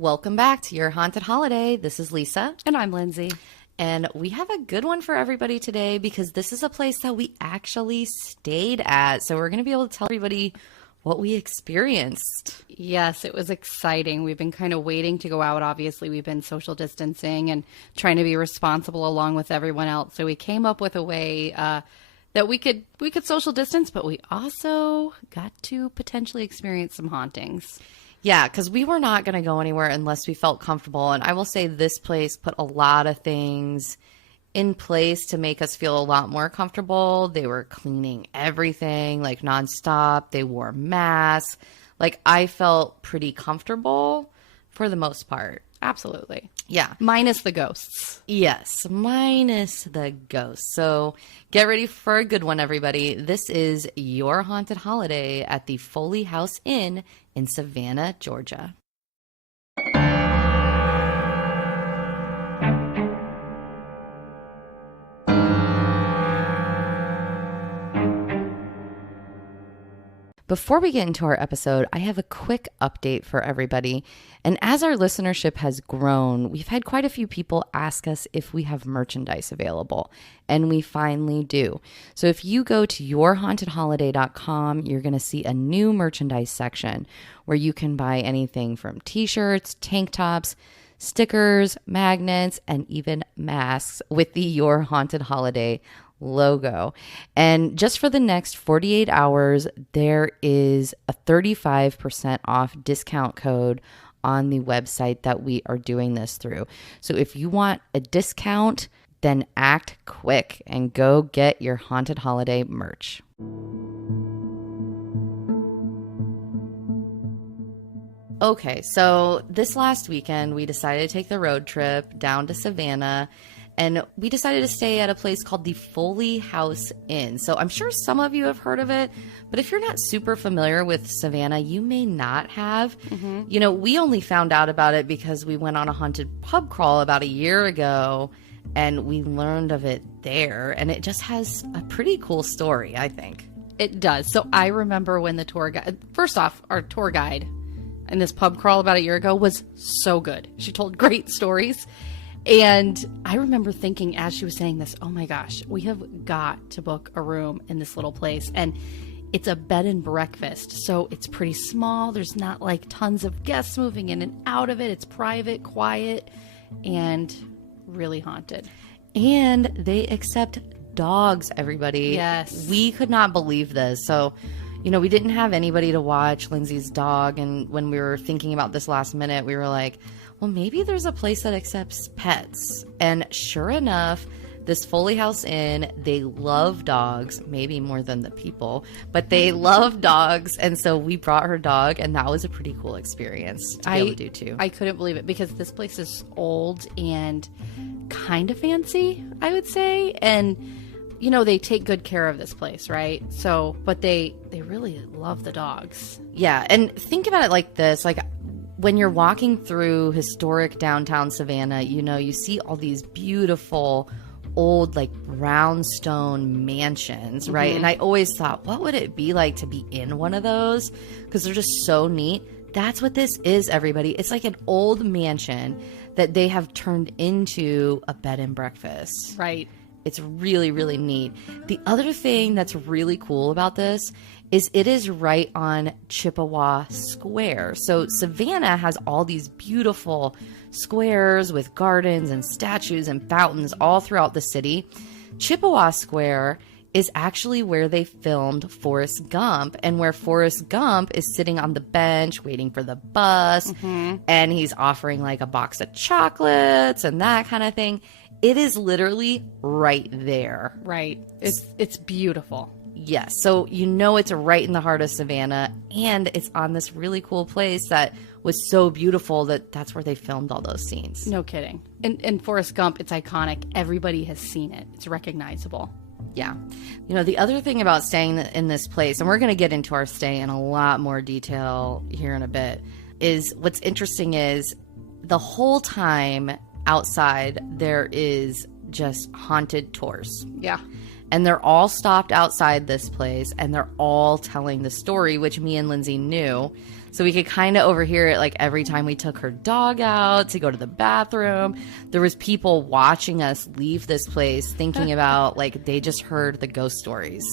Welcome back to Your Haunted Holiday. This is Lisa. And I'm Lindsay. And we have a good one for everybody today because this is a place that we actually stayed at. So we're going to be able to tell everybody what we experienced. Yes, it was exciting. We've been kind of waiting to go out. Obviously, we've been social distancing and trying to be responsible along with everyone else. So we came up with a way that we could social distance, but we also got to potentially experience some hauntings. Yeah, because we were not going to go anywhere unless we felt comfortable. And I will say this place put a lot of things in place to make us feel a lot more comfortable. They were cleaning everything like nonstop. They wore masks. Like I felt pretty comfortable for the most part. Absolutely. Yeah. Minus the ghosts. Yes, minus the ghosts. So get ready for a good one, everybody. This is Your Haunted Holiday at the Foley House Inn in Savannah, Georgia. Before we get into our episode, I have a quick update for everybody. And as our listenership has grown, we've had quite a few people ask us if we have merchandise available. And we finally do. So if you go to yourhauntedholiday.com, you're going to see a new merchandise section where you can buy anything from t-shirts, tank tops, stickers, magnets, and even masks with the Your Haunted Holiday logo. And just for the next 48 hours, there is a 35% off discount code on the website that we are doing this through. So if you want a discount, then act quick and go get your Haunted Holiday merch. Okay, so this last weekend, we decided to take the road trip down to Savannah. And we decided to stay at a place called the Foley House Inn. So I'm sure some of you have heard of it, but if you're not super familiar with Savannah, you may not have. Mm-hmm. You know, we only found out about it because we went on a haunted pub crawl about a year ago and we learned of it there. And it just has a pretty cool story, I think. It does. So I remember when the tour guide, first off, our tour guide in this pub crawl about a year ago was so good. She told great stories. And I remember thinking as she was saying this, oh my gosh, we have got to book a room in this little place. And it's a bed and breakfast. So it's pretty small. There's not like tons of guests moving in and out of it. It's private, quiet, and really haunted. And they accept dogs, everybody. Yes. We could not believe this. So, you know, we didn't have anybody to watch Lindsay's dog. And when we were thinking about this last minute, we were like, well, maybe there's a place that accepts pets. And sure enough, this Foley House Inn, they love dogs, maybe more than the people, but they love dogs. And so we brought her dog, and that was a pretty cool experience to be able to do too. I couldn't believe it because this place is old and kind of fancy, I would say. And, you know, they take good care of this place, right? So, but they really love the dogs. Yeah. And think about it like this, like, when you're walking through historic downtown Savannah, you know, you see all these beautiful old like brownstone mansions, right? Mm-hmm. And I always thought, what would it be like to be in one of those? Because they're just so neat. That's what this is, everybody. It's like an old mansion that they have turned into a bed and breakfast. Right. It's really, really neat. The other thing that's really cool about this is it is right on Chippewa Square. So Savannah has all these beautiful squares with gardens and statues and fountains all throughout the city. Chippewa Square is actually where they filmed Forrest Gump, and where Forrest Gump is sitting on the bench waiting for the bus, and he's offering like a box of chocolates and that kind of thing. It is literally right there. Right. It's beautiful. Yes. So you know it's right in the heart of Savannah, and it's on this really cool place that was so beautiful that that's where they filmed all those scenes. No kidding. And Forrest Gump, it's iconic. Everybody has seen it. It's recognizable. Yeah. You know, the other thing about staying in this place, and we're going to get into our stay in a lot more detail here in a bit, is what's interesting is the whole time outside there is just haunted tours. Yeah. And they're all stopped outside this place, and they're all telling the story, which me and Lindsay knew. So we could kind of overhear it like every time we took her dog out to go to the bathroom. There was people watching us leave this place thinking about like they just heard the ghost stories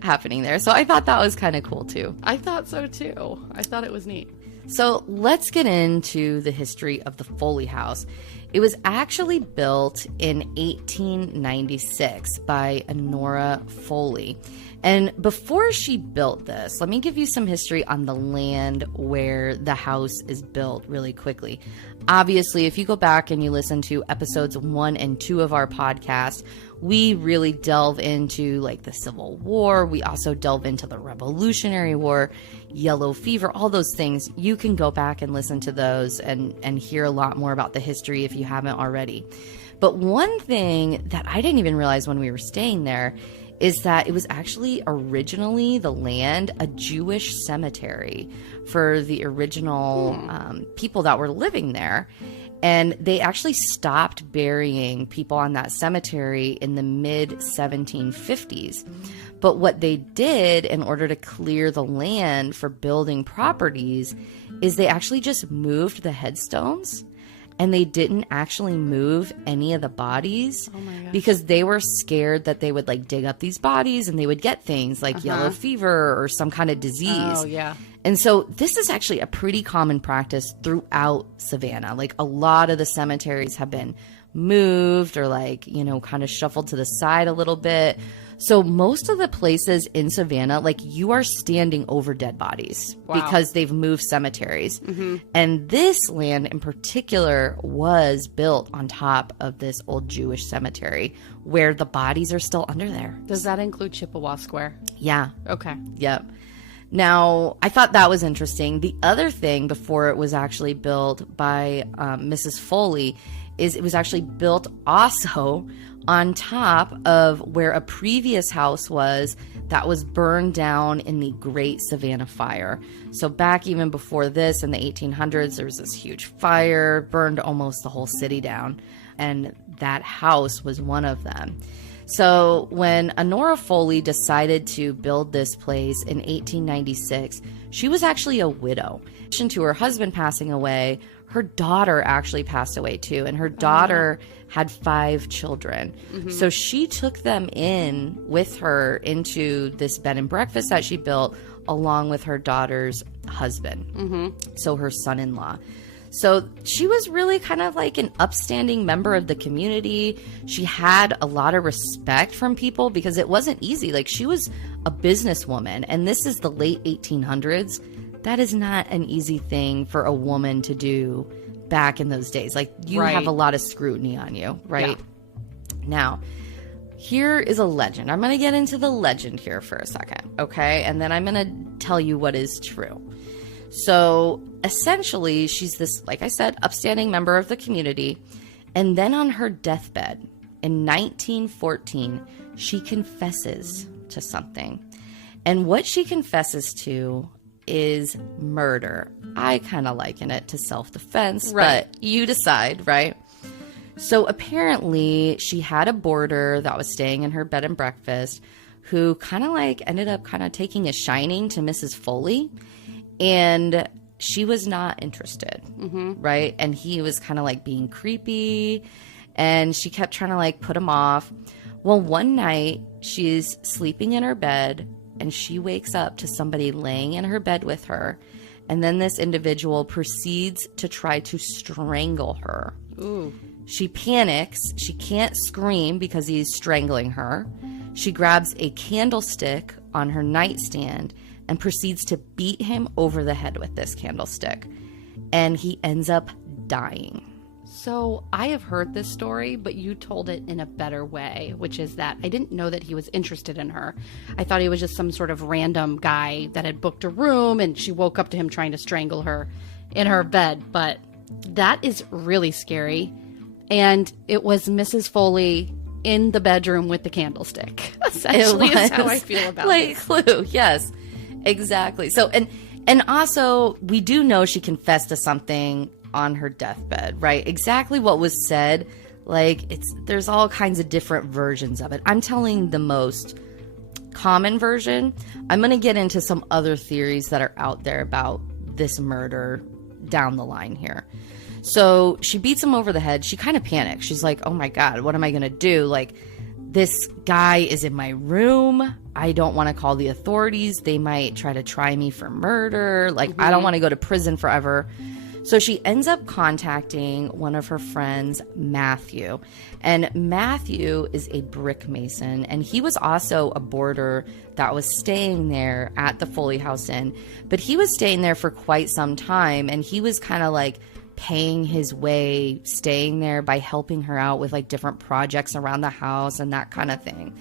happening there. So I thought that was kind of cool too. I thought so too. I thought it was neat. So let's get into the history of the Foley House. It was actually built in 1896 by Honora Foley. And before she built this, let me give you some history on the land where the house is built really quickly. Obviously, if you go back and you listen to episodes 1 and 2 of our podcast, we really delve into like the Civil War. We also delve into the Revolutionary War, yellow fever, all those things. You can go back and listen to those and hear a lot more about the history if you haven't already. But one thing that I didn't even realize when we were staying there is that it was actually originally the land, a Jewish cemetery for the original people that were living there. And they actually stopped burying people on that cemetery in the mid 1750s. But what they did in order to clear the land for building properties is they actually just moved the headstones. And they didn't actually move any of the bodies because they were scared that they would like dig up these bodies and they would get things like yellow fever or some kind of disease. Oh, yeah. And so this is actually a pretty common practice throughout Savannah. Like a lot of the cemeteries have been moved or like, you know, kind of shuffled to the side a little bit. So most of the places in Savannah, like you are standing over dead bodies because they've moved cemeteries. And this land in particular was built on top of this old Jewish cemetery where the bodies are still under there. Does that include Chippewa Square? Yeah. Okay. Yep. Now, I thought that was interesting. The other thing before it was actually built by Mrs. Foley is it was actually built also on top of where a previous house was that was burned down in the Great Savannah Fire. So back even before this in the 1800s, there was this huge fire, burned almost the whole city down. And that house was one of them. So when Honora Foley decided to build this place in 1896, she was actually a widow. In addition to her husband passing away, her daughter actually passed away too. And her daughter had 5 children. So she took them in with her into this bed and breakfast that she built along with her daughter's husband. So her son-in-law. So she was really kind of like an upstanding member of the community. She had a lot of respect from people because it wasn't easy. Like she was a businesswoman, and this is the late 1800s. That is not an easy thing for a woman to do back in those days. Like you have a lot of scrutiny on you, right? Yeah. Now, here is a legend. I'm going to get into the legend here for a second, okay? And then I'm going to tell you what is true. So essentially, she's this, like I said, upstanding member of the community. And then on her deathbed in 1914, she confesses to something. And what she confesses to is murder. I kind of liken it to self-defense, but you decide, right? So apparently she had a boarder that was staying in her bed and breakfast who kind of like ended up kind of taking a shining to Mrs. Foley. And she was not interested, right? And he was kind of like being creepy, and she kept trying to like put him off. Well, one night she's sleeping in her bed, and she wakes up to somebody laying in her bed with her. And then this individual proceeds to try to strangle her. Ooh. She panics. She can't scream because he's strangling her. She grabs a candlestick on her nightstand and proceeds to beat him over the head with this candlestick. And he ends up dying. So I have heard this story, but you told it in a better way, which is that I didn't know that he was interested in her. I thought he was just some sort of random guy that had booked a room and she woke up to him trying to strangle her in her bed. But that is really scary. And it was Mrs. Foley in the bedroom with the candlestick. Essentially is how I feel about it. Clue, yes. Exactly. So, and also, we do know she confessed to something on her deathbed, right? Exactly what was said. Like, there's all kinds of different versions of it. I'm telling the most common version. I'm going to get into some other theories that are out there about this murder down the line here. So she beats him over the head. She kind of panics. She's like, oh my God, what am I going to do? Like, this guy is in my room. I don't want to call the authorities. They might try me for murder. Like, I don't want to go to prison forever. So she ends up contacting one of her friends, Matthew. And Matthew is a brick mason. And he was also a boarder that was staying there at the Foley House Inn. But he was staying there for quite some time. And he was kind of like paying his way, staying there by helping her out with like different projects around the house and that kind of thing.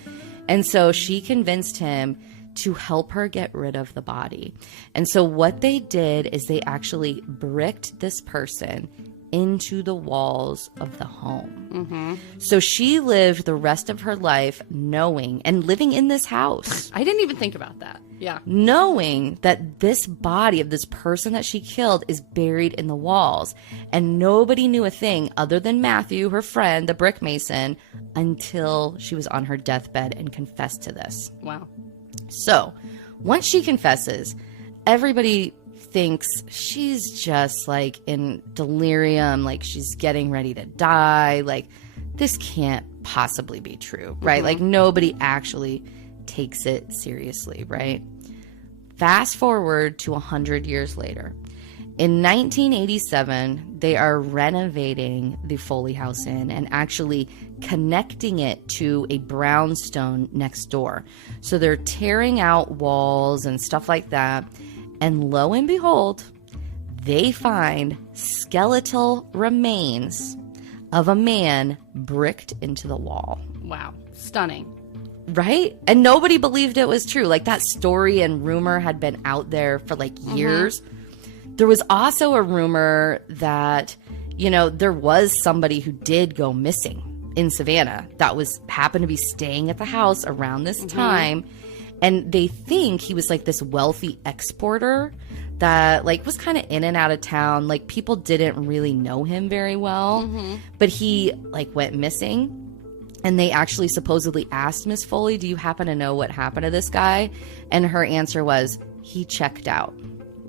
And so she convinced him to help her get rid of the body. And so what they did is they actually bricked this person into the walls of the home. So she lived the rest of her life knowing and living in this house. I didn't even think about that. Yeah. Knowing that this body of this person that she killed is buried in the walls. And nobody knew a thing other than Matthew, her friend, the brick mason, until she was on her deathbed and confessed to this. Wow. So once she confesses, everybody thinks she's just like in delirium, like she's getting ready to die. Like, this can't possibly be true, right? Like, nobody actually takes it seriously, right? Fast forward to 100 years later. In 1987, they are renovating the Foley House Inn and actually connecting it to a brownstone next door. So they're tearing out walls and stuff like that. And lo and behold, they find skeletal remains of a man bricked into the wall. Wow. Stunning. Right? And nobody believed it was true. Like, that story and rumor had been out there for like years. There was also a rumor that, you know, there was somebody who did go missing in Savannah that happened to be staying at the house around this time. And they think he was like this wealthy exporter that like was kind of in and out of town. Like, people didn't really know him very well, but he like went missing. And they actually supposedly asked Miss Foley, do you happen to know what happened to this guy? And her answer was, he checked out.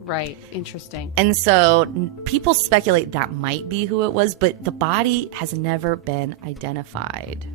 Right. Interesting. And so people speculate that might be who it was, but the body has never been identified.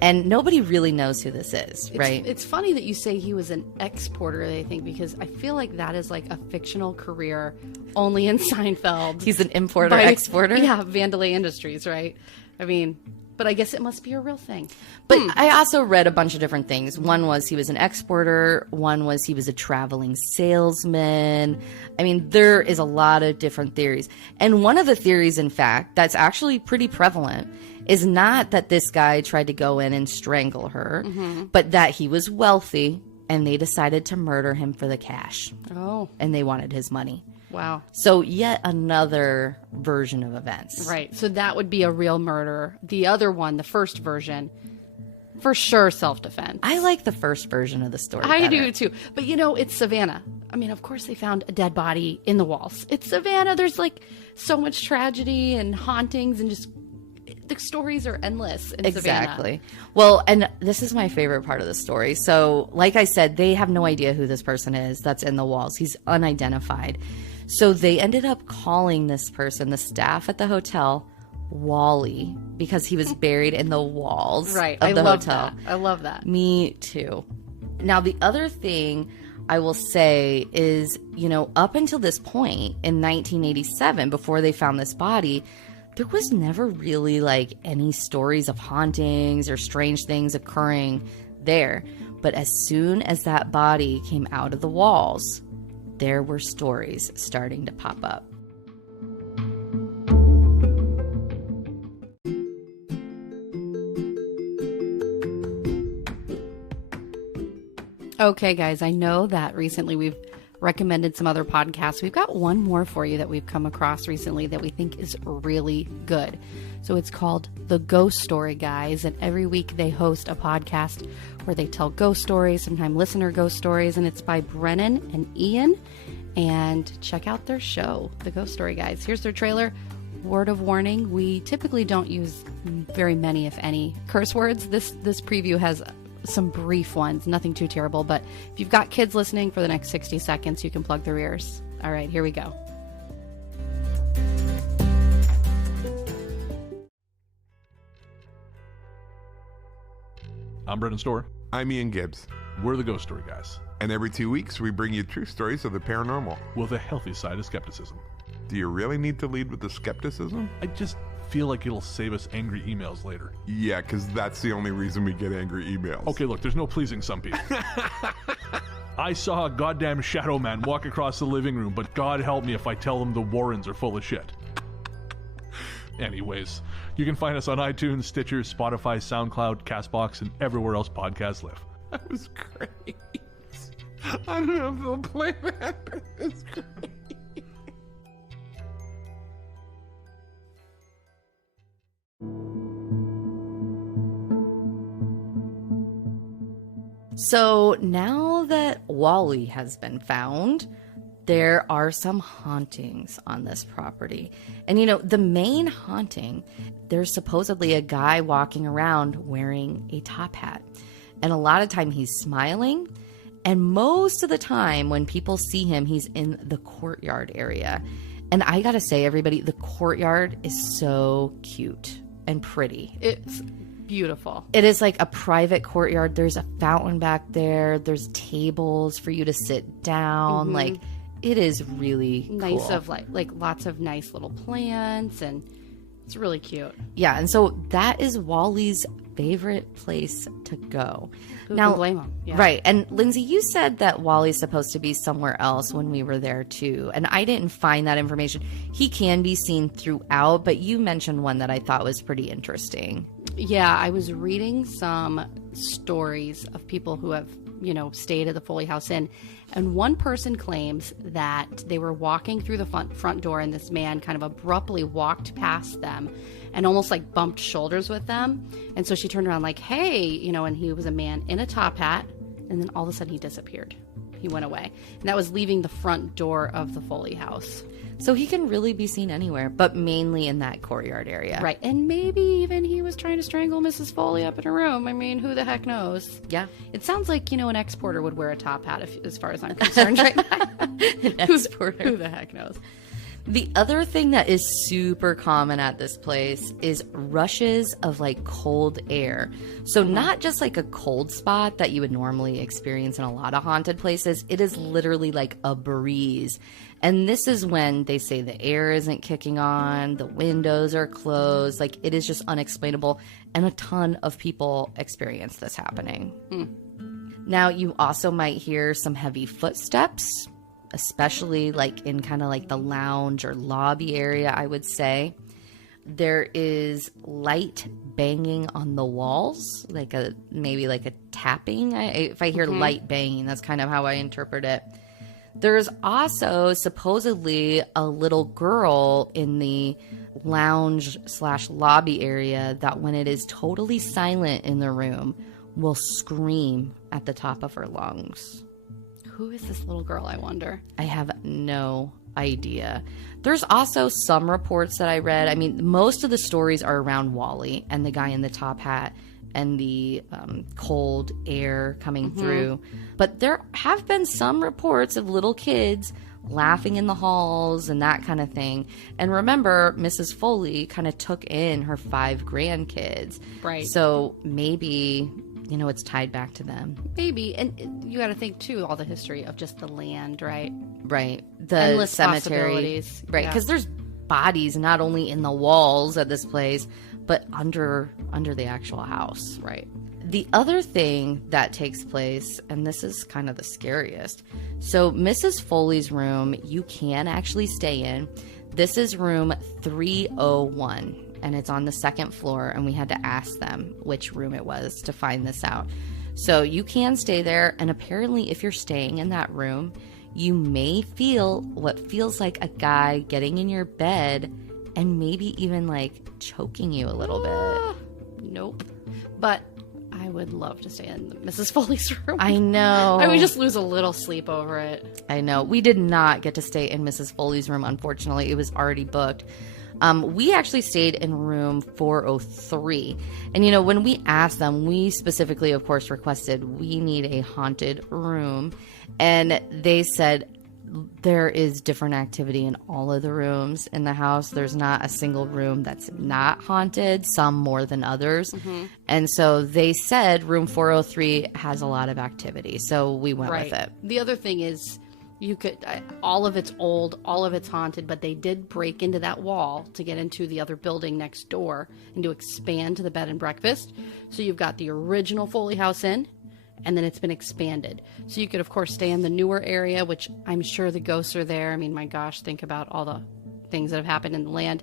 And nobody really knows who this is, right? It's funny that you say he was an exporter, I think, because I feel like that is like a fictional career only in Seinfeld. He's an importer, exporter? Yeah, Vandelay Industries, right? I mean, but I guess it must be a real thing. But I also read a bunch of different things. One was he was an exporter. One was he was a traveling salesman. I mean, there is a lot of different theories. And one of the theories, in fact, that's actually pretty prevalent is not that this guy tried to go in and strangle her, but that he was wealthy and they decided to murder him for the cash. Oh. And they wanted his money. Wow. So yet another version of events. Right. So that would be a real murder. The other one, the first version, for sure self-defense. I like the first version of the story I better. do too. But you know, it's Savannah. I mean, of course they found a dead body in the walls. It's Savannah. There's like so much tragedy and hauntings and just the stories are endless in Exactly. Savannah. Well, and this is my favorite part of the story. So, like I said, they have no idea who this person is that's in the walls. He's unidentified. So they ended up calling this person, the staff at the hotel, Wally, because he was buried in the walls Right. of the love hotel. That. I love that. Me too. Now, the other thing I will say is, you know, up until this point in 1987, before they found this body, there was never really like any stories of hauntings or strange things occurring there. But as soon as that body came out of the walls, there were stories starting to pop up. Okay, guys, I know that recently we've recommended some other podcasts. We've got one more for you that we've come across recently that we think is really good. So it's called The Ghost Story Guys, and every week they host a podcast where they tell ghost stories, sometimes listener ghost stories, and it's by Brennan and Ian. And check out their show, The Ghost Story Guys. Here's their trailer. Word of warning, we typically don't use very many, if any, curse words. This preview has some brief ones, nothing too terrible, but if you've got kids listening for the next 60 seconds, you can plug their ears. All right, here we go. I'm Brendan Storr. I'm Ian Gibbs. We're the Ghost Story Guys, And every 2 weeks, we bring you true stories of the paranormal. with a healthy side of skepticism. Do you really need to lead with the skepticism? I just feel like it'll save us angry emails later. Yeah, because that's the only reason we get angry emails. Okay, look, there's no pleasing some people. I saw a goddamn shadow man walk across the living room, but God help me if I tell them the Warrens are full of shit. Anyways, you can find us on iTunes, Stitcher, Spotify, SoundCloud, CastBox, and everywhere else podcasts live. That was great. I don't know if they'll play that, but it's great. So now that Wally has been found, there are some hauntings on this property. And the main haunting, there's supposedly a guy walking around wearing a top hat. And a lot of time he's smiling. And most of the time when people see him, he's in the courtyard area. And I gotta say, everybody, the courtyard is so cute and pretty. It's beautiful. It is like a private courtyard. There's a fountain back there. There's tables for you to sit down. Mm-hmm. Like, it is really Nice cool. of like lots of nice little plants, and it's really cute. Yeah, and so that is Wally's favorite place to go. Who can blame him? Yeah. Right. And Lindsay, you said that Wally's supposed to be somewhere else when we were there too. And I didn't find that information. He can be seen throughout, but you mentioned one that I thought was pretty interesting. Yeah, I was reading some stories of people who have, stayed at the Foley House Inn. And one person claims that they were walking through the front door and this man kind of abruptly walked past them and almost like bumped shoulders with them. And so she turned around like, hey, and he was a man in a top hat. And then all of a sudden he disappeared. He went away. And that was leaving the front door of the Foley house. So he can really be seen anywhere, but mainly in that courtyard area. Right. And maybe even he was trying to strangle Mrs. Foley up in her room. I mean, who the heck knows? Yeah. It sounds like, an exporter would wear a top hat as far as I'm concerned right now. An exporter. Who the heck knows? The other thing that is super common at this place is rushes of like cold air. So not just like a cold spot that you would normally experience in a lot of haunted places. It is literally like a breeze. And this is when they say the air isn't kicking on, the windows are closed. Like, it is just unexplainable. And a ton of people experience this happening. Now, you also might hear some heavy footsteps, especially like in kind of like the lounge or lobby area, I would say. There is light banging on the walls, maybe like a tapping. If I hear light banging, that's kind of how I interpret it. There's also supposedly a little girl in the lounge/lobby area that when it is totally silent in the room will scream at the top of her lungs. Who is this little girl, I wonder? I have no idea. There's also some reports that I read. I mean, most of the stories are around Wally and the guy in the top hat and the cold air coming through. But there have been some reports of little kids laughing in the halls and that kind of thing. And remember, Mrs. Foley kind of took in her 5 grandkids. Right. So maybe, it's tied back to them. Maybe. And you got to think, too, all the history of just the land, right? Right. The Endless cemetery. possibilities. Right. Yeah. Because there's bodies not only in the walls at this place, but under the actual house. Right. The other thing that takes place, and this is kind of the scariest. So Mrs. Foley's room, you can actually stay in. This is room 301, and it's on the 2nd floor, and we had to ask them which room it was to find this out. So you can stay there, and apparently if you're staying in that room, you may feel what feels like a guy getting in your bed and maybe even like choking you a little bit. Nope. But I would love to stay in Mrs. Foley's room. I know. I would just lose a little sleep over it. I know. We did not get to stay in Mrs. Foley's room, unfortunately. It was already booked. We actually stayed in room 403. And, when we asked them, we specifically, of course, requested we need a haunted room. And they said, there is different activity in all of the rooms in the house. There's not a single room that's not haunted, some more than others. And so they said room 403 has a lot of activity. So we went with it. The other thing is you could, all of it's old, all of it's haunted, but they did break into that wall to get into the other building next door and to expand to the bed and breakfast. So you've got the original Foley House Inn, and then it's been expanded. So you could, of course, stay in the newer area, which I'm sure the ghosts are there. I mean, my gosh, think about all the things that have happened in the land.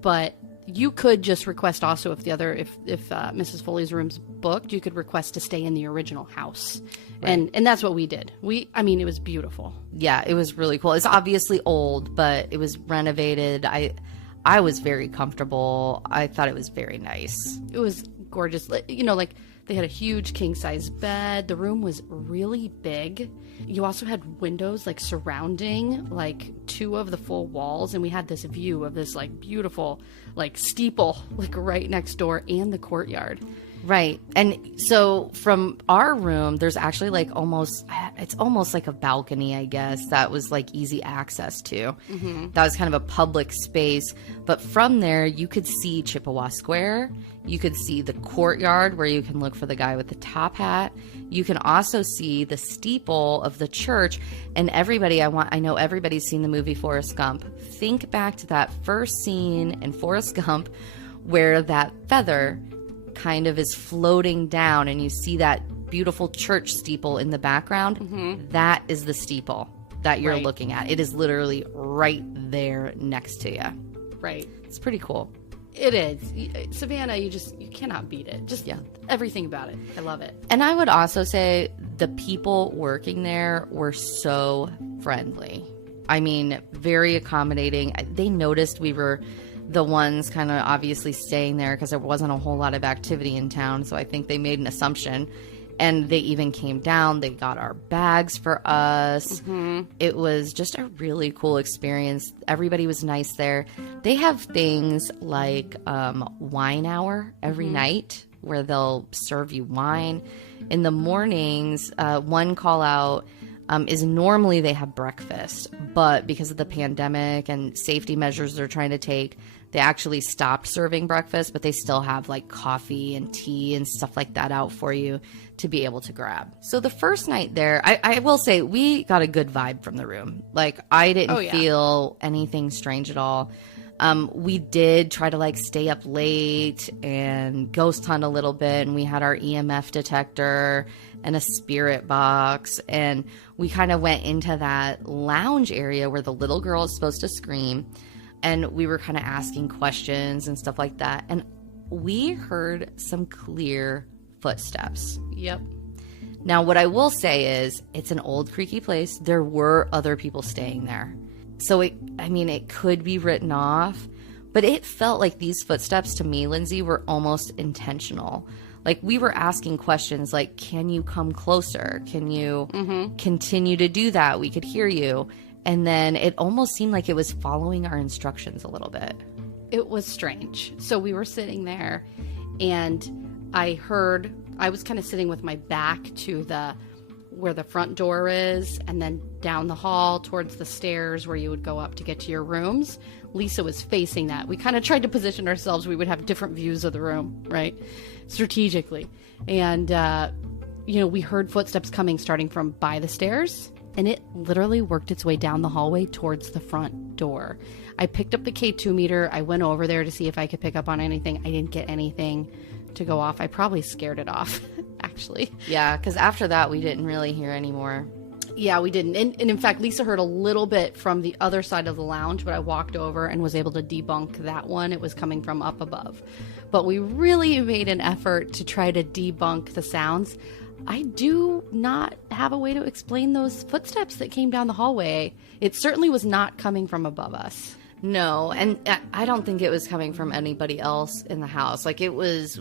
But you could just request also if Mrs. Foley's room's booked, you could request to stay in the original house. Right. And that's what we did. It was beautiful. Yeah, it was really cool. It's obviously old, but it was renovated. I was very comfortable. I thought it was very nice. It was gorgeous. They had a huge king-size bed. The room was really big. You also had windows, surrounding, 2 of the full walls. And we had this view of this, beautiful, steeple, right next door and the courtyard. Right. And so from our room, there's actually it's almost like a balcony, I guess, that was easy access to. Mm-hmm. That was kind of a public space. But from there, you could see Chippewa Square. You could see the courtyard where you can look for the guy with the top hat. You can also see the steeple of the church. And everybody, I know everybody's seen the movie Forrest Gump. Think back to that first scene in Forrest Gump where that feather kind of is floating down and you see that beautiful church steeple in the background. Mm-hmm. That is the steeple that you're looking at. It is literally right there next to you. Right. It's pretty cool. It is. Savannah, you cannot beat it. Just everything about it. I love it. And I would also say the people working there were so friendly. I mean, very accommodating. They noticed we were the ones kind of obviously staying there because there wasn't a whole lot of activity in town. So I think they made an assumption. And they even came down. They got our bags for us. Mm-hmm. It was just a really cool experience. Everybody was nice there. They have things like wine hour every night where they'll serve you wine. In the mornings, one call out is normally they have breakfast. But because of the pandemic and safety measures they're trying to take, they actually stopped serving breakfast, but they still have coffee and tea and stuff like that out for you to be able to grab. So the first night there, I will say we got a good vibe from the room. I didn't feel anything strange at all. We did try to stay up late and ghost hunt a little bit, and we had our EMF detector and a spirit box, and we kind of went into that lounge area where the little girl is supposed to scream. And we were kind of asking questions and stuff like that. And we heard some clear footsteps. Yep. Now, what I will say is it's an old creaky place. There were other people staying there. So, it could be written off. But it felt like these footsteps to me, Lindsay, were almost intentional. We were asking questions like, can you come closer? Can you continue to do that? We could hear you. And then it almost seemed like it was following our instructions a little bit. It was strange. So we were sitting there and I was kind of sitting with my back to where the front door is and then down the hall towards the stairs where you would go up to get to your rooms. Lisa was facing that. We kind of tried to position ourselves. We would have different views of the room, right? Strategically. And, we heard footsteps coming starting from by the stairs. And it literally worked its way down the hallway towards the front door. I picked up the K2 meter. I went over there to see if I could pick up on anything. I didn't get anything to go off. I probably scared it off, actually. Yeah, because after that, we didn't really hear any more. Yeah, we didn't. And in fact, Lisa heard a little bit from the other side of the lounge, but I walked over and was able to debunk that one. It was coming from up above. But we really made an effort to try to debunk the sounds. I do not have a way to explain those footsteps that came down the hallway. It certainly was not coming from above us. No, and I don't think it was coming from anybody else in the house. It was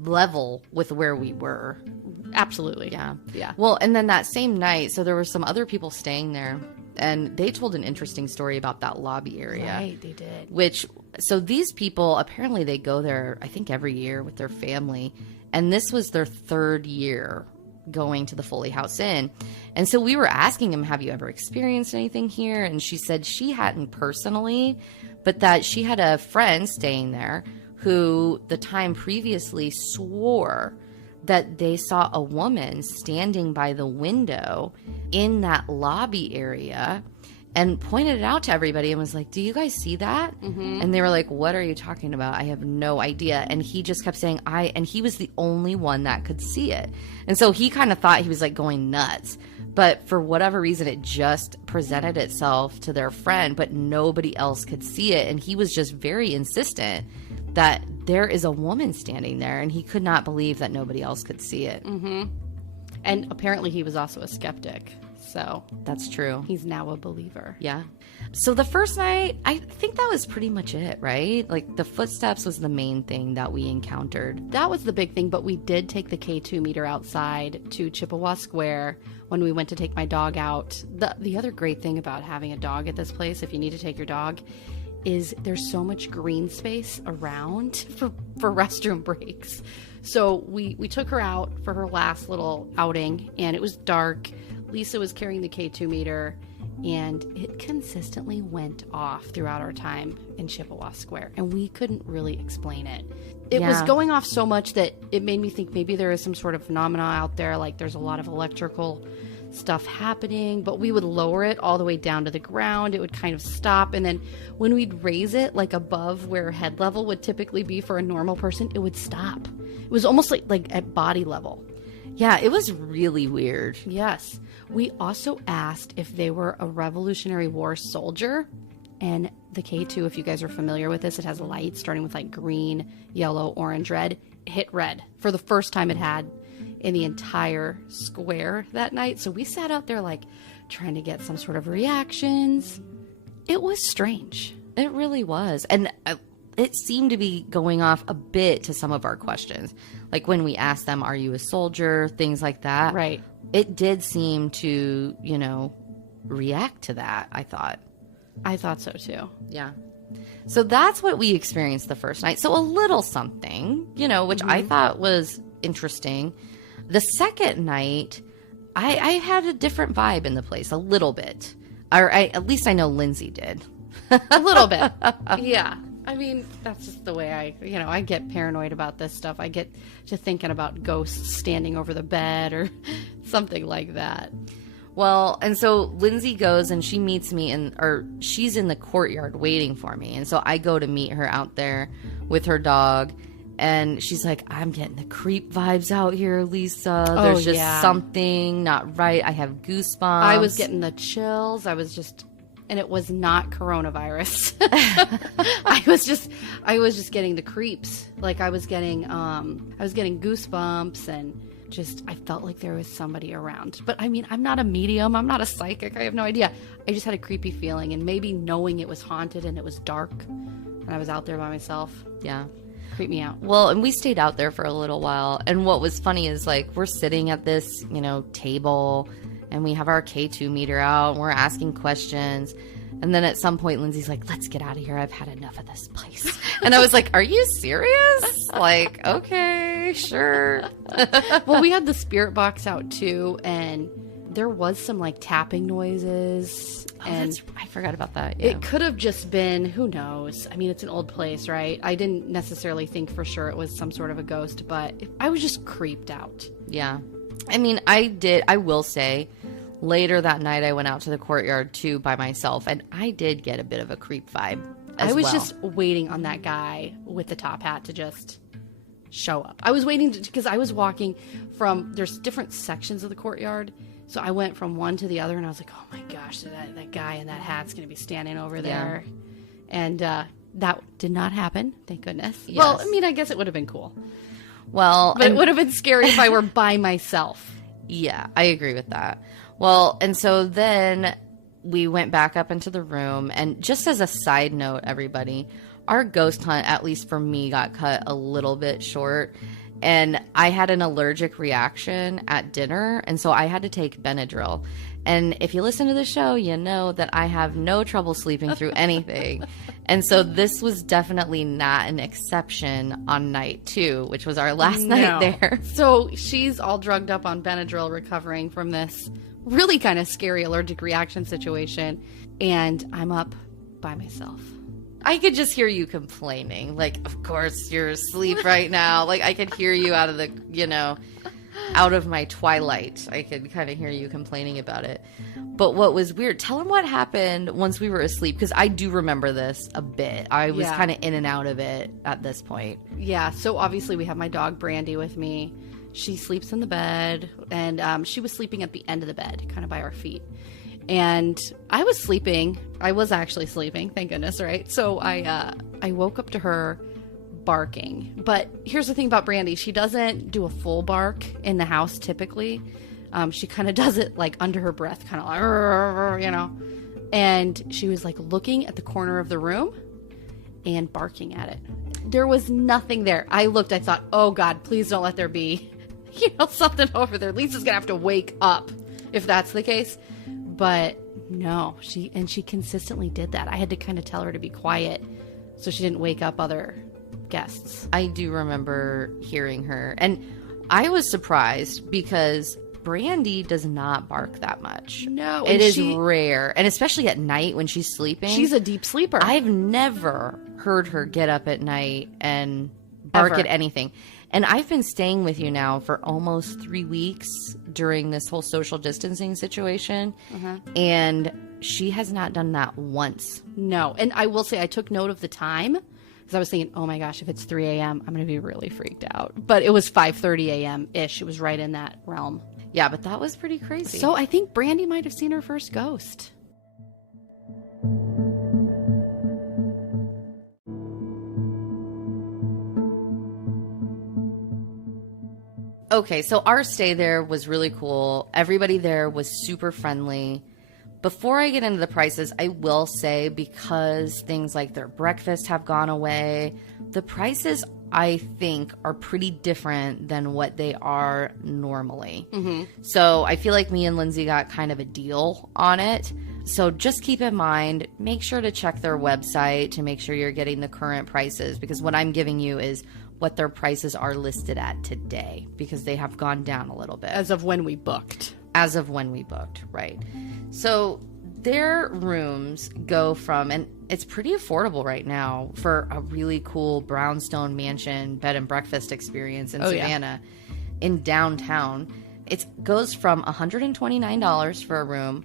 level with where we were. Absolutely. Yeah. Well, and then that same night, so there were some other people staying there, and they told an interesting story about that lobby area. Right, they did. So these people, apparently they go there, I think, every year with their family. And this was their third year going to the Foley House Inn. And so we were asking him, have you ever experienced anything here? And she said she hadn't personally, but that she had a friend staying there who the time previously swore that they saw a woman standing by the window in that lobby area and pointed it out to everybody and was like, do you guys see that? And they were like, what are you talking about? I have no idea. And he just kept saying, and he was the only one that could see it. And so he kind of thought he was like going nuts. But for whatever reason, it just presented itself to their friend, but nobody else could see it. And he was just very insistent that there is a woman standing there, and he could not believe that nobody else could see it. And apparently he was also a skeptic. So That's true. he's now a believer. Yeah. So the first night, I think that was pretty much it, right? Like the footsteps was the main thing that we encountered. That was the big thing, but we did take the K2 meter outside to Chippewa Square when we went to take my dog out. The other great thing about having a dog at this place, if you need to take your dog, is there's so much green space around for restroom breaks. So we took her out for her last little outing, and it was dark. Lisa was carrying the K2 meter, and it consistently went off throughout our time in Chippewa Square, and we couldn't really explain it. It was going off so much that it made me think maybe there is some sort of phenomena out there, like there's a lot of electrical stuff happening, but we would lower it all the way down to the ground. It would kind of stop, and then when we'd raise it like above where head level would typically be for a normal person, it would stop. It was almost like at body level. Yeah, it was really weird. Yes. We also asked if they were a Revolutionary War soldier, and the K2, if you guys are familiar with this, it has lights starting with like green, yellow, orange, red. It hit red for the first time it had in the entire square that night. So we sat out there like trying to get some sort of reactions. It was strange. It really was. And it seemed to be going off a bit to some of our questions. Like when we asked them, are you a soldier? Things like that. Right. It did seem to, react to that, I thought. I thought so too. Yeah. So that's what we experienced the first night. So a little something, which I thought was interesting. The second night, I had a different vibe in the place, a little bit. Or at least I know Lindsay did. A little bit. Yeah. I mean, that's just the way I get paranoid about this stuff. I get to thinking about ghosts standing over the bed or something like that. Well, and so Lindsay goes and she meets me she's in the courtyard waiting for me. And so I go to meet her out there with her dog. And she's like, I'm getting the creep vibes out here, Lisa. There's just something not right. I have goosebumps. I was getting the chills. And it was not coronavirus. I was just getting the creeps. Like I was getting goosebumps, and just I felt like there was somebody around. But I mean, I'm not a medium. I'm not a psychic. I have no idea. I just had a creepy feeling, and maybe knowing it was haunted and it was dark, and I was out there by myself. Yeah. Creeped me out. Well, and we stayed out there for a little while. And what was funny is like we're sitting at this, table, and we have our K2 meter out, and we're asking questions. And then at some point, Lindsay's like, let's get out of here. I've had enough of this place. And I was like, are you serious? Like, okay, sure. Well, we had the spirit box out too, and there was some like tapping noises. And I forgot about that. Yeah. It could have just been, who knows? I mean, it's an old place, right? I didn't necessarily think for sure it was some sort of a ghost, but I was just creeped out. Yeah. I mean, I will say, later that night I went out to the courtyard too by myself, and I did get a bit of a creep vibe as I was well. just waiting on that guy with the top hat to just show up. I was waiting because I was walking there's different sections of the courtyard. So I went from one to the other, and I was like, oh my gosh, so that guy in that hat's going to be standing over there. And that did not happen, thank goodness. Yes. Well, I mean, I guess it would have been cool. Well, But it would have been scary if I were by myself. Yeah, I agree with that. Well, and so then we went back up into the room, and just as a side note, everybody, our ghost hunt, at least for me, got cut a little bit short. And I had an allergic reaction at dinner, and so I had to take Benadryl. And if you listen to the show, you know that I have no trouble sleeping through anything. And so this was definitely not an exception on night 2, which was our last night there. So she's all drugged up on Benadryl, recovering from this really kind of scary allergic reaction situation. And I'm up by myself. I could just hear you complaining. Like, of course you're asleep right now. Like, I could hear you out of the, out of my twilight. I could kind of hear you complaining about it. But what was weird, tell them what happened once we were asleep, because I do remember this a bit. I was kind of in and out of it at this point. Yeah, so obviously we have my dog Brandy with me. She sleeps in the bed, and she was sleeping at the end of the bed, kind of by our feet. And I was sleeping. I was actually sleeping, thank goodness, right? So I woke up to her barking. But here's the thing about Brandy. She doesn't do a full bark in the house typically. She kind of does it like under her breath, kind of like, And she was like looking at the corner of the room and barking at it. There was nothing there. I looked, I thought, oh God, please don't let there be, something over there. Lisa's going to have to wake up if that's the case. But no, she consistently did that. I had to kind of tell her to be quiet so she didn't wake up other guests. I do remember hearing her. And I was surprised because Brandy does not bark that much. No. It is rare. And especially at night when she's sleeping. She's a deep sleeper. I've never heard her get up at night and bark at anything. And I've been staying with you now for almost 3 weeks during this whole social distancing situation. And she has not done that once. No. And I will say I took note of the time because I was thinking, oh my gosh, if it's 3 a.m., I'm going to be really freaked out. But it was 5:30 a.m.-ish. It was right in that realm. Yeah, but that was pretty crazy. So I think Brandy might have seen her first ghost. Okay, so our stay there was really cool. Everybody there was super friendly. Before I get into the prices, I will say, because things like their breakfast have gone away, the prices, I think, are pretty different than what they are normally. So I feel like me and Lindsay got kind of a deal on it. So just keep in mind, make sure to check their website to make sure you're getting the current prices, because what I'm giving you is what their prices are listed at today, because they have gone down a little bit. As of when we booked. As of when we booked, right. So their rooms go from, and it's pretty affordable right now for a really cool brownstone mansion bed and breakfast experience in Savannah in downtown. It goes from $129 for a room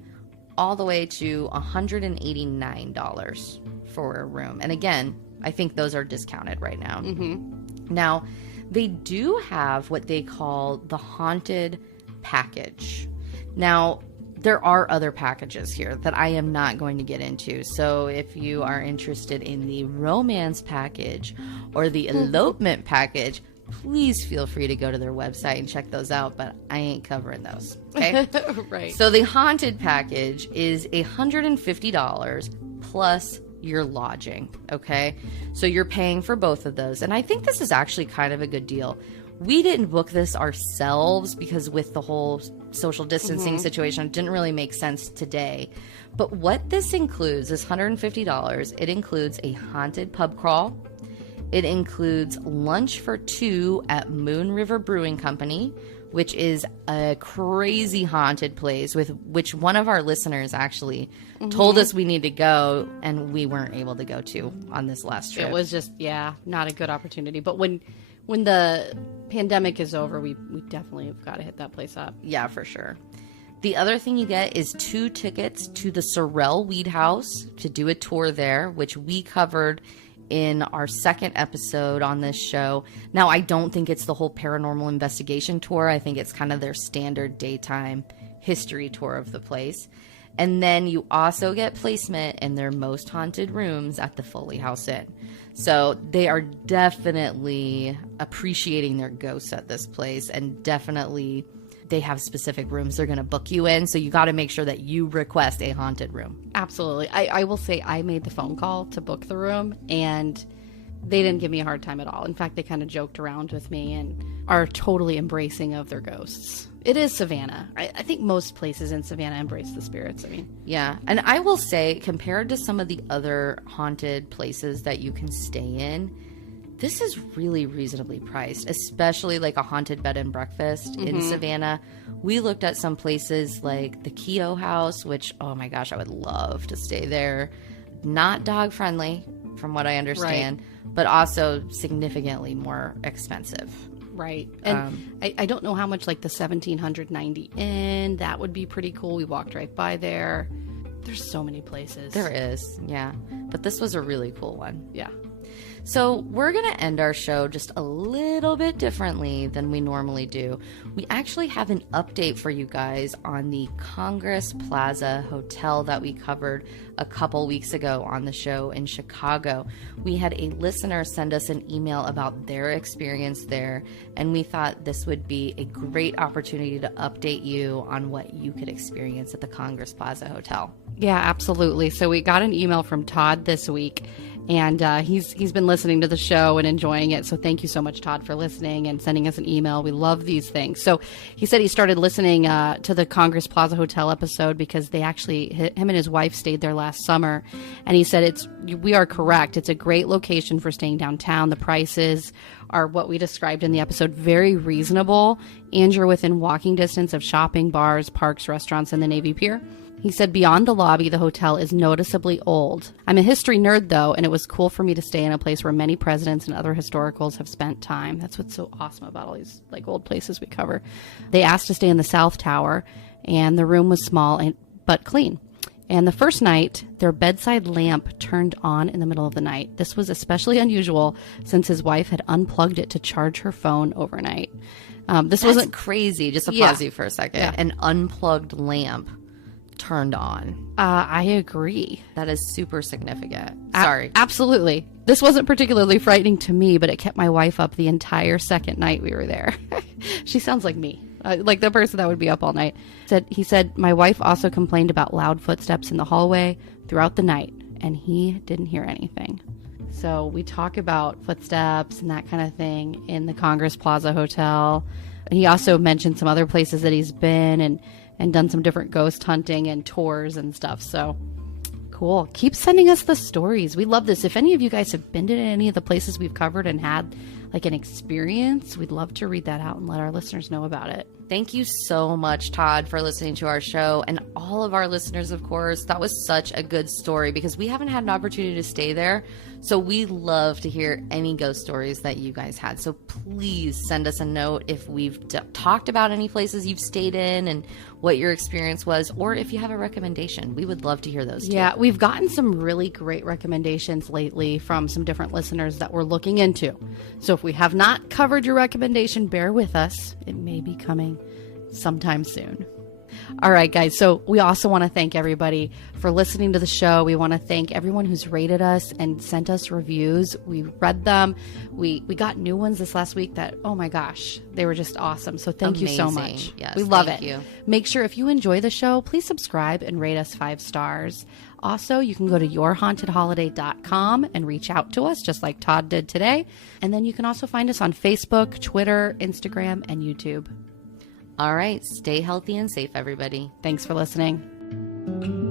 all the way to $189 for a room. And again, I think those are discounted right now. Now, they do have what they call the haunted package. Now, there are other packages here that I am not going to get into. So if you are interested in the romance package or the elopement package, please feel free to go to their website and check those out, but I ain't covering those. Okay? Right. So the haunted package is $150 plus your lodging, okay? So you're paying for both of those. And I think this is actually kind of a good deal. We didn't book this ourselves because with the whole social distancing situation, it didn't really make sense today. But what this includes is $150. It includes a haunted pub crawl. It includes lunch for 2 at Moon River Brewing Company, which is a crazy haunted place with which one of our listeners actually told us we need to go, and we weren't able to go to on this last trip. It was just, not a good opportunity. But when the pandemic is over, we definitely have got to hit that place up. Yeah, for sure. The other thing you get is 2 tickets to the Sorrel Weed House to do a tour there, which we covered in our second episode on this show. Now, I don't think it's the whole paranormal investigation tour. I think it's kind of their standard daytime history tour of the place. And then you also get placement in their most haunted rooms at the Foley House Inn. So they are definitely appreciating their ghosts at this place, and definitely they have specific rooms they're going to book you in. So you got to make sure that you request a haunted room. Absolutely. I will say I made the phone call to book the room, and they didn't give me a hard time at all. In fact, they kind of joked around with me, and are totally embracing of their ghosts. It is Savannah. I think most places in Savannah embrace the spirits. I mean, Yeah. And I will say, compared to some of the other haunted places that you can stay in, this is really reasonably priced, especially like a haunted bed and breakfast in Savannah. We looked at some places like the Keogh House, which, oh my gosh, I would love to stay there. Not dog friendly, from what I understand, but also significantly more expensive. right. And I don't know how much like the 1790 Inn, that would be pretty cool. We walked right by there. There's so many places. There is, yeah. But this was a really cool one. Yeah. So we're going to end our show just a little bit differently than we normally do. We actually have an update for you guys on the Congress Plaza Hotel that we covered a couple weeks ago on the show in Chicago. We had a listener send us an email about their experience there, and we thought this would be a great opportunity to update you on what you could experience at the Congress Plaza Hotel. Yeah, absolutely. So we got an email from Todd this week, and he's been listening to the show and enjoying it. So thank you so much, Todd, for listening and sending us an email. We love these things. So he said he started listening to the Congress Plaza Hotel episode because they actually, him and his wife stayed there last summer. And he said, we are correct. It's a great location for staying downtown. The prices are what we described in the episode, very reasonable. And you're within walking distance of shopping, bars, parks, restaurants, and the Navy Pier. He said, beyond the lobby, the hotel is noticeably old. I'm a history nerd, though, and it was cool for me to stay in a place where many presidents and other historicals have spent time. That's what's so awesome about all these like old places we cover. They asked to stay in the South Tower, and the room was small but clean. And the first night, their bedside lamp turned on in the middle of the night. This was especially unusual since his wife had unplugged it to charge her phone overnight. This wasn't crazy. Just to pause you for a second. Yeah. An unplugged lamp turned on. I agree. That is super significant. Sorry. Absolutely. This wasn't particularly frightening to me, but it kept my wife up the entire second night we were there. She sounds like me. Like the person that would be up all night. He said, my wife also complained about loud footsteps in the hallway throughout the night, and he didn't hear anything. So we talk about footsteps and that kind of thing in the Congress Plaza Hotel. He also mentioned some other places that he's been and done some different ghost hunting and tours and stuff. So cool. Keep sending us the stories. We love this. If any of you guys have been to any of the places we've covered and had like an experience, we'd love to read that out and let our listeners know about it. Thank you so much, Todd, for listening to our show, and all of our listeners, of course. That was such a good story because we haven't had an opportunity to stay there. So we love to hear any ghost stories that you guys had. So please send us a note if we've talked about any places you've stayed in and what your experience was, or if you have a recommendation. We would love to hear those too. Yeah, we've gotten some really great recommendations lately from some different listeners that we're looking into. So if we have not covered your recommendation, bear with us. It may be coming sometime soon. All right, guys. So we also want to thank everybody for listening to the show. We want to thank everyone who's rated us and sent us reviews. We read them. We got new ones this last week that, oh my gosh, they were just awesome. So thank you so much. Yes, we love thank it. you. Make sure if you enjoy the show, please subscribe and rate us 5 stars. Also, you can go to yourhauntedholiday.com and reach out to us just like Todd did today. And then you can also find us on Facebook, Twitter, Instagram, and YouTube. All right. Stay healthy and safe, everybody. Thanks for listening.